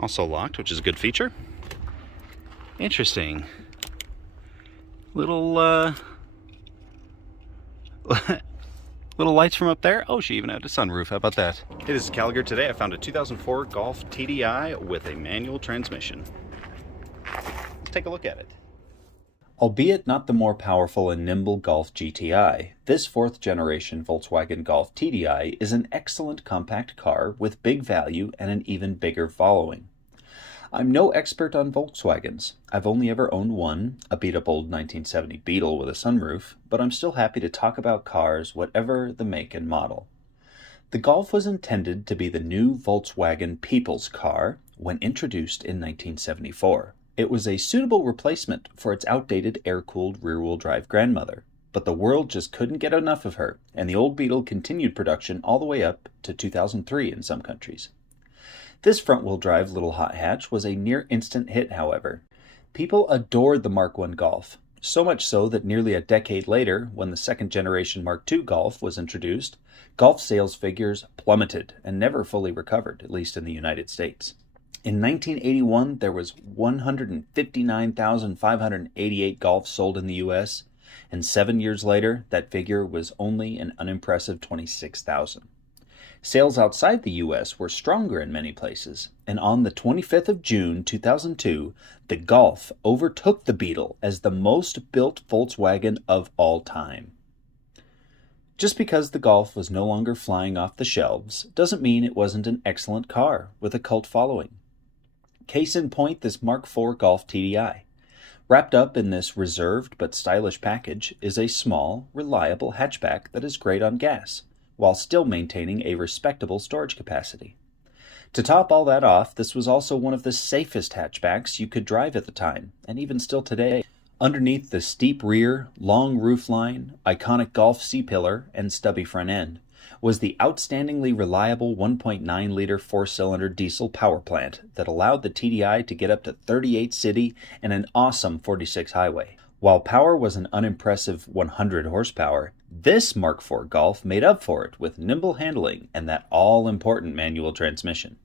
Also locked, which is a good feature. Interesting. Little little lights from up there. Oh, she even had a sunroof. How about that? Hey, this is Gallagher. Today I found a 2004 Golf TDI with a manual transmission. Let's take a look at it. Albeit not the more powerful and nimble Golf GTI, this fourth generation Volkswagen Golf TDI is an excellent compact car with big value and an even bigger following. I'm no expert on Volkswagens. I've only ever owned one, a beat-up old 1970 Beetle with a sunroof, but I'm still happy to talk about cars, whatever the make and model. The Golf was intended to be the new Volkswagen people's car when introduced in 1974. It was a suitable replacement for its outdated air-cooled rear-wheel drive grandmother, but the world just couldn't get enough of her, and the old Beetle continued production all the way up to 2003 in some countries. This front-wheel drive little hot hatch was a near-instant hit, however. People adored the Mark I Golf, so much so that nearly a decade later, when the second-generation Mark II Golf was introduced, Golf sales figures plummeted and never fully recovered, at least in the United States. In 1981, there was 159,588 Golfs sold in the U.S., and 7 years later, that figure was only an unimpressive 26,000. Sales outside the U.S. were stronger in many places, and on the 25th of June 2002, the Golf overtook the Beetle as the most built Volkswagen of all time. Just because the Golf was no longer flying off the shelves doesn't mean it wasn't an excellent car with a cult following. Case in point, this Mark IV Golf TDI. Wrapped up in this reserved but stylish package is a small, reliable hatchback that is great on gas, while still maintaining a respectable storage capacity. To top all that off, this was also one of the safest hatchbacks you could drive at the time, and even still today. Underneath the steep rear, long roofline, iconic Golf C-pillar, and stubby front end, was the outstandingly reliable 1.9-liter four-cylinder diesel power plant that allowed the TDI to get up to 38 city and an awesome 46 highway. While power was an unimpressive 100 horsepower, this Mark IV Golf made up for it with nimble handling and that all-important manual transmission.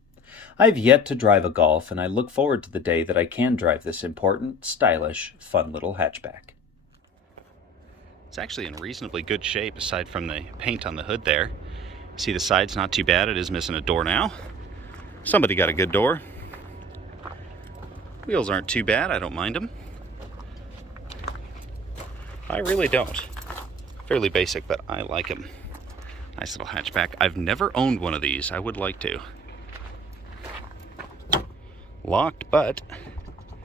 I've yet to drive a Golf, and I look forward to the day that I can drive this important, stylish, fun little hatchback. It's actually in reasonably good shape aside from the paint on the hood there. See, the side's not too bad. It is missing a door now. Somebody got a good door. Wheels aren't too bad. I don't mind them. I really don't. Fairly basic, but I like them. Nice little hatchback. I've never owned one of these. I would like to. Locked, but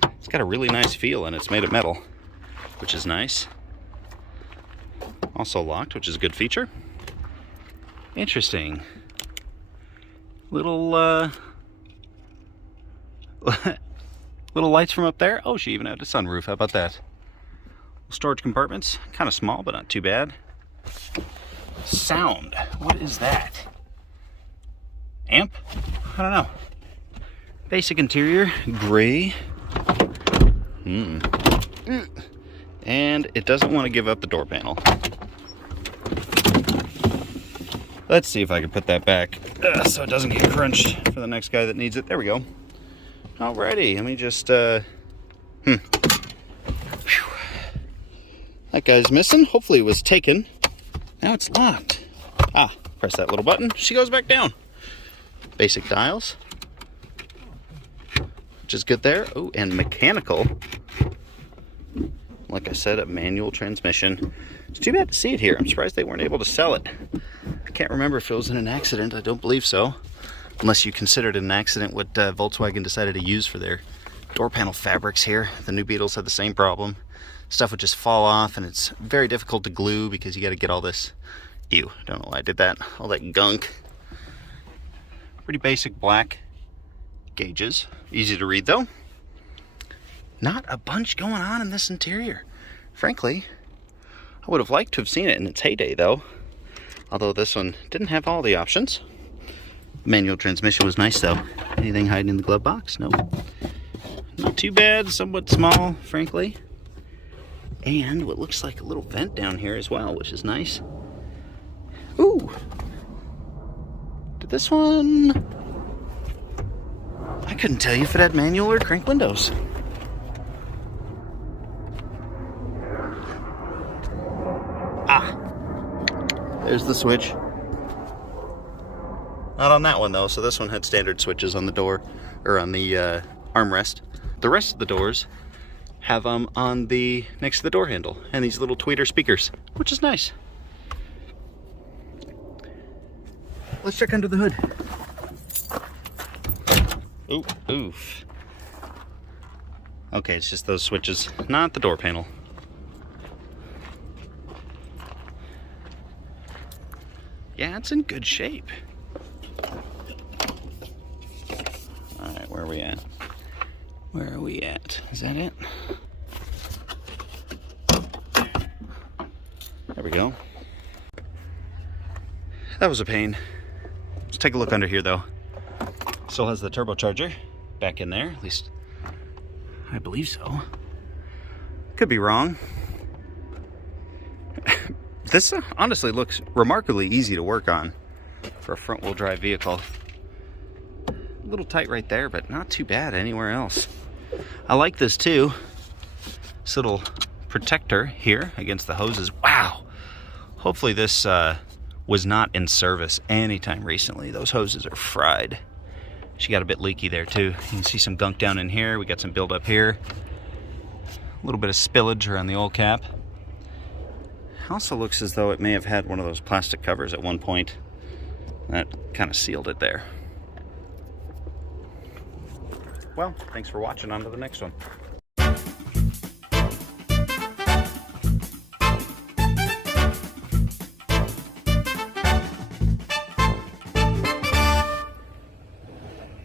it's got a really nice feel, and it's made of metal, which is nice. Also locked, which is a good feature. Interesting. Little little lights from up there. Oh, she even had a sunroof. How about that? Storage compartments, kind of small, but not too bad. Sound. What is that? Amp? I don't know. Basic interior, gray. And it doesn't want to give up the door panel. Let's see if I can put that back so it doesn't get crunched for the next guy that needs it. There we go. Alrighty, let me just, That guy's missing. Hopefully it was taken. Now it's locked. Ah, press that little button. She goes back down. Basic dials, which is good there. Oh, and mechanical. Like I said, a manual transmission. It's too bad to see it here. I'm surprised they weren't able to sell it. I can't remember if it was in an accident. I don't believe so. Unless you considered an accident what Volkswagen decided to use for their door panel fabrics here. The new Beetles had the same problem. Stuff would just fall off, and it's very difficult to glue because you got to get all this. Ew, don't know why I did that. All that gunk. Pretty basic black gauges. Easy to read though. Not a bunch going on in this interior. Frankly, I would have liked to have seen it in its heyday though. Although this one didn't have all the options. Manual transmission was nice though. Anything hiding in the glove box? No. Not too bad, somewhat small, frankly. And what looks like a little vent down here as well, which is nice. Ooh! Did this one... I Couldn't tell you if it had manual or crank windows. Ah, there's the switch. Not on that one though, so this one had standard switches on the door, or on the armrest. The rest of the doors have them on the next to the door handle, and these little tweeter speakers, which is nice. Let's check under the hood. Ooh, oof. Okay, it's just those switches, not the door panel. Yeah, it's in good shape. Alright, where are we at? Where are we at? Is that it? There we go. That was a pain. Let's take a look under here though. Still has the turbocharger back in there, at least I believe so. Could be wrong. This honestly looks remarkably easy to work on for a front-wheel drive vehicle. A little tight right there, but not too bad anywhere else. I like this too. This little protector here against the hoses. Wow! Hopefully this was not in service anytime recently. Those hoses are fried. She got a bit leaky there too. You can see some gunk down in here. We got some buildup here. A little bit of spillage around the oil cap. Also looks as though it may have had one of those plastic covers at one point. That kind of sealed it there. Well, thanks for watching. On to the next one.